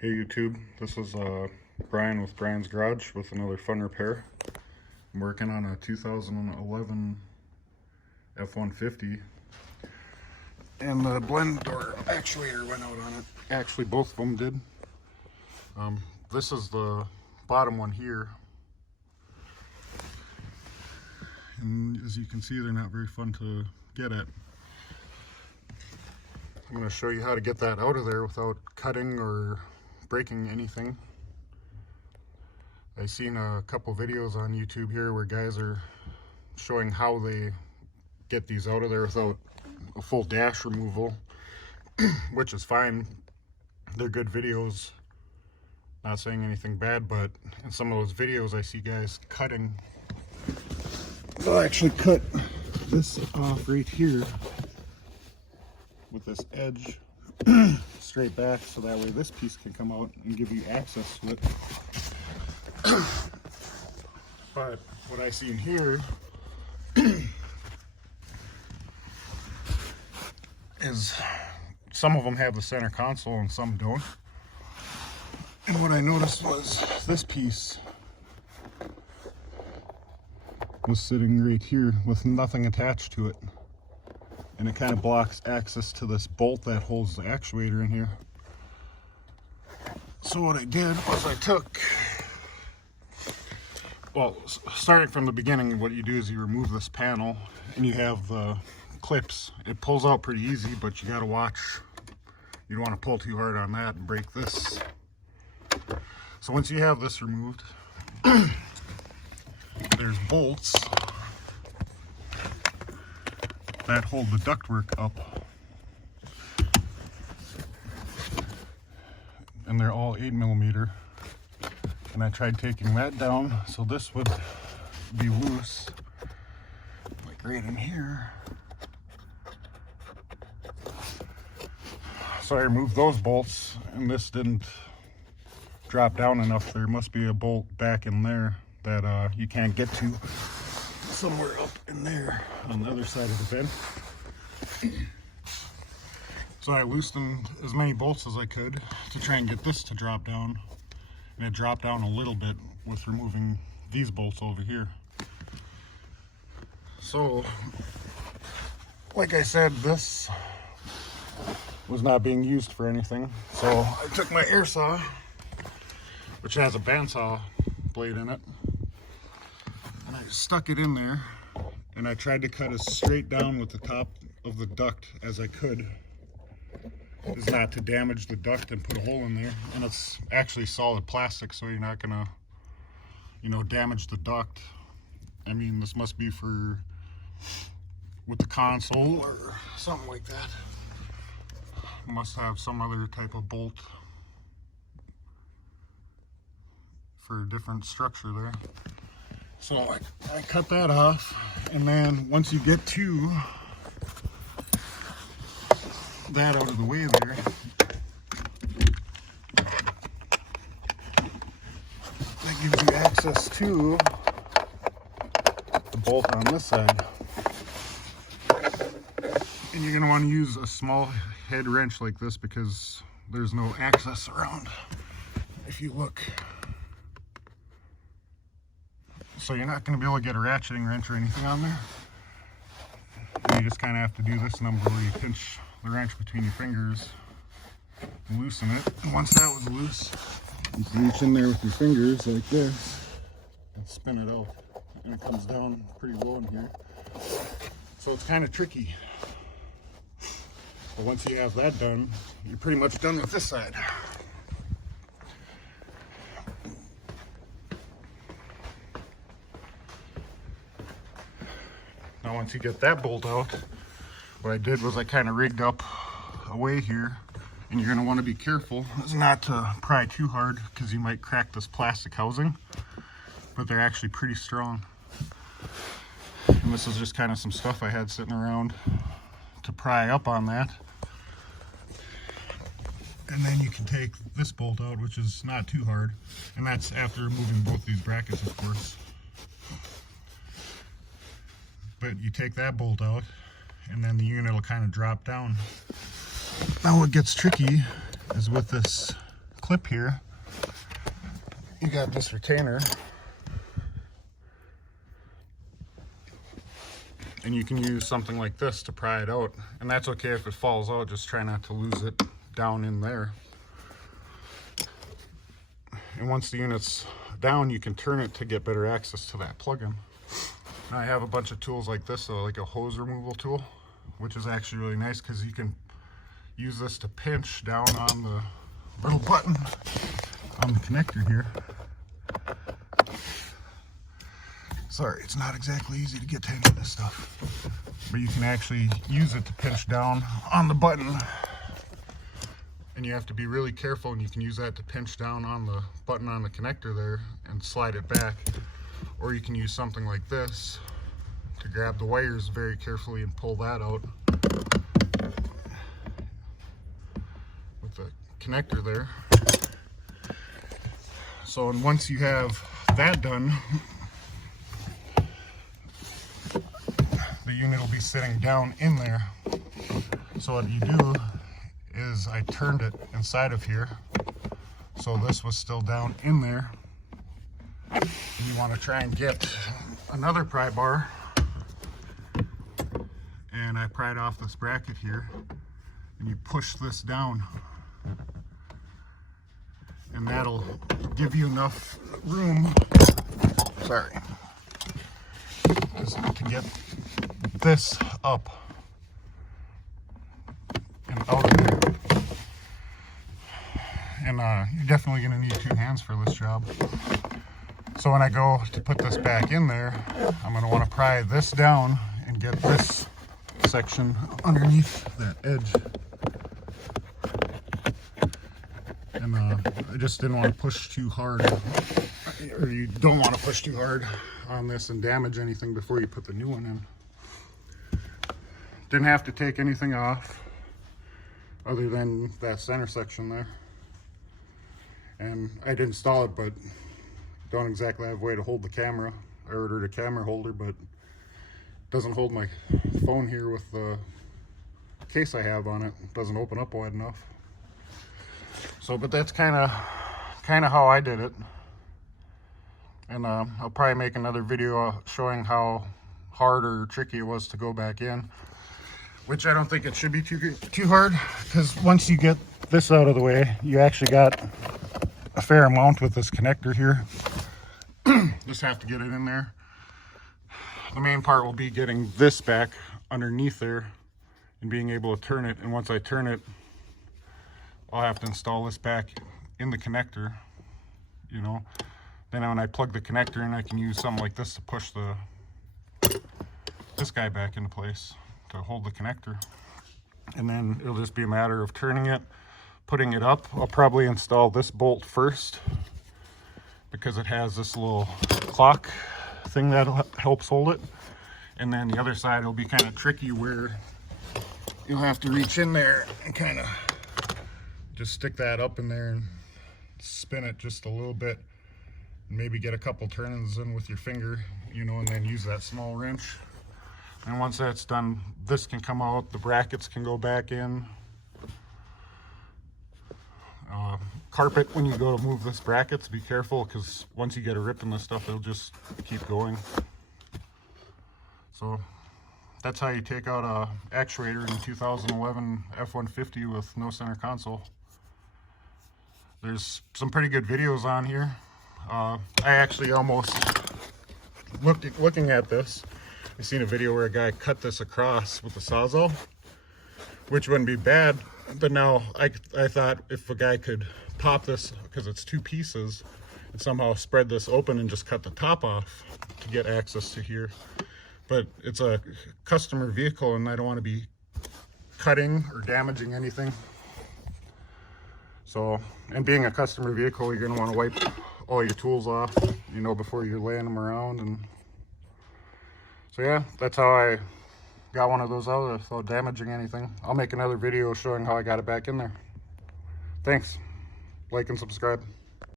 Hey YouTube, this is Brian with Brian's Garage with another fun repair. I'm working on a 2011 F150 and the blend door actuator went out on it. Actually both of them did. This is the bottom one here, and as you can see they're not very fun to get at. I'm going to show you how to get that out of there without cutting or breaking anything. I've seen a couple videos on YouTube here where guys are showing how they get these out of there without a full dash removal, which is fine. They're good videos, not saying anything bad, but in some of those videos I see guys cutting. They'll actually cut this off right here with this edge straight back, so that way this piece can come out and give you access to it. But what I see in here is some of them have the center console and some don't. And what I noticed was this piece was sitting right here with nothing attached to it, and it kind of blocks access to this bolt that holds the actuator in here. So what I did was I took, well, starting from the beginning, what you do is you remove this panel and you have the clips. It pulls out pretty easy, but you got to watch. You don't want to pull too hard on that and break this. So once you have this removed, there's bolts that hold the ductwork up, and they're all 8mm. And I tried taking that down so this would be loose, like right in here. So I removed those bolts, and this didn't drop down enough. There must be a bolt back in there that you can't get to, somewhere up in there on the other side of the bed. So I loosened as many bolts as I could to try and get this to drop down, and it dropped down a little bit with removing these bolts over here. So like I said, this was not being used for anything, so I took my air saw, which has a bandsaw blade in it, and I stuck it in there, and I tried to cut as straight down with the top of the duct as I could, is not to damage the duct and put a hole in there. And it's actually solid plastic, so you're not gonna, damage the duct. I mean, this must be for with the console or something like that. Must have some other type of bolt for a different structure there. So I cut that off, and then once you get to that out of the way there, that gives you access to the bolt on this side. And you're going to want to use a small head wrench like this because there's no access around, if you look. So you're not going to be able to get a ratcheting wrench or anything on there. And you just kind of have to do this number where you pinch the wrench between your fingers and loosen it. And once that was loose, you can reach in there with your fingers like this and spin it out. And it comes down pretty low in here. So it's kind of tricky. But once you have that done, you're pretty much done with this side. Now once you get that bolt out, what I did was I kind of rigged up a way here, and you're going to want to be careful not to pry too hard because you might crack this plastic housing, but they're actually pretty strong. And this is just kind of some stuff I had sitting around to pry up on that. And then you can take this bolt out, which is not too hard, and that's after removing both these brackets, of course. But you take that bolt out, and then the unit will kind of drop down. Now what gets tricky is with this clip here, you got this retainer, and you can use something like this to pry it out, and that's okay if it falls out. Just try not to lose it down in there. And once the unit's down, you can turn it to get better access to that plug-in. Now I have a bunch of tools like this, so like a hose removal tool, which is actually really nice because you can use this to pinch down on the little button on the connector here. Sorry, it's not exactly easy to get to any of this stuff, but you can actually use it to pinch down on the button, and you have to be really careful, and you can use that to pinch down on the button on the connector there and slide it back. Or you can use something like this to grab the wires very carefully and pull that out with the connector there. So, and once you have that done, the unit will be sitting down in there. So what you do is I turned it inside of here, so this was still down in there. You want to try and get another pry bar, and I pried off this bracket here, and you push this down, and that'll give you enough room, sorry, to get this up and out of there. And you're definitely going to need 2 hands for this job. So when I go to put this back in there, I'm going to want to pry this down and get this section underneath that edge. And I just didn't want to push too hard, or you don't want to push too hard on this and damage anything before you put the new one in. Didn't have to take anything off other than that center section there. And I did install it, but don't exactly have a way to hold the camera. I ordered a camera holder, but it doesn't hold my phone here with the case I have on it. It doesn't open up wide enough. So, but that's kind of how I did it. And I'll probably make another video showing how hard or tricky it was to go back in, which I don't think it should be too hard, because once you get this out of the way, you actually got a fair amount with this connector here. Just have to get it in there. The main part will be getting this back underneath there and being able to turn it. And once I turn it, I'll have to install this back in the connector, you know. Then when I plug the connector in, I can use something like this to push this guy back into place to hold the connector. And then it'll just be a matter of turning it, putting it up. I'll probably install this bolt first, because it has this little clock thing that helps hold it. And then the other side will be kind of tricky, where you'll have to reach in there and kind of just stick that up in there and spin it just a little bit, and maybe get a couple turns in with your finger, you know, and then use that small wrench. And once that's done, this can come out, the brackets can go back in. Carpet, when you go to move this brackets, be careful, because once you get a rip in this stuff, it'll just keep going. So that's how you take out a actuator in 2011 F150 with no center console. There's some pretty good videos on here. I actually almost looking at this, I seen a video where a guy cut this across with a Sawzall, which wouldn't be bad. But now I thought if a guy could pop this, because it's 2 pieces, and somehow spread this open and just cut the top off to get access to here. But it's a customer vehicle, and I don't want to be cutting or damaging anything. So, and being a customer vehicle, you're going to want to wipe all your tools off, you know, before you're laying them around. And so yeah, that's how I got one of those out without damaging anything. I'll make another video showing how I got it back in there. Thanks. Like and subscribe.